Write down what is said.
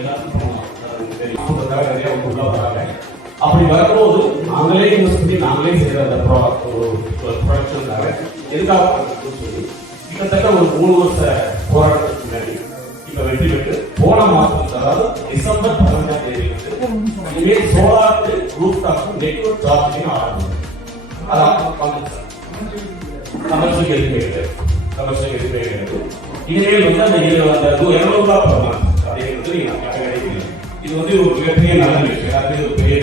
எல்லாத்துக்கும் நிறைய உள்ள வராங்க. அப்படி வரும்போது நாங்களே இன்வெஸ்ட் பண்ணி நாங்களே செய்கிற அந்த ப்ரொடக்ஷனுக்காக எதுக்காக சொல்லி கிட்டத்தட்ட ஒரு 3 வருஷ போராட்டத்துக்கு முன்னாடி இப்ப வெற்றி பெற்று போன மாதம், அதாவது டிசம்பர் 15ஆம் தேதி இனிமேல் சோலாருக்கு ரூஃப் டாப் நெட்வொர்க் சார்ஜிங் ஆரம்பிக்கும். அதான் கமர்ஷியல் எதுவுமே கிடையாது. இனிமேல் அந்த 200 ரூபாய் அப்படிங்கிறது இது ஒரு மிகப்பெரிய நல்ல விஷயம். ஒரு பெரிய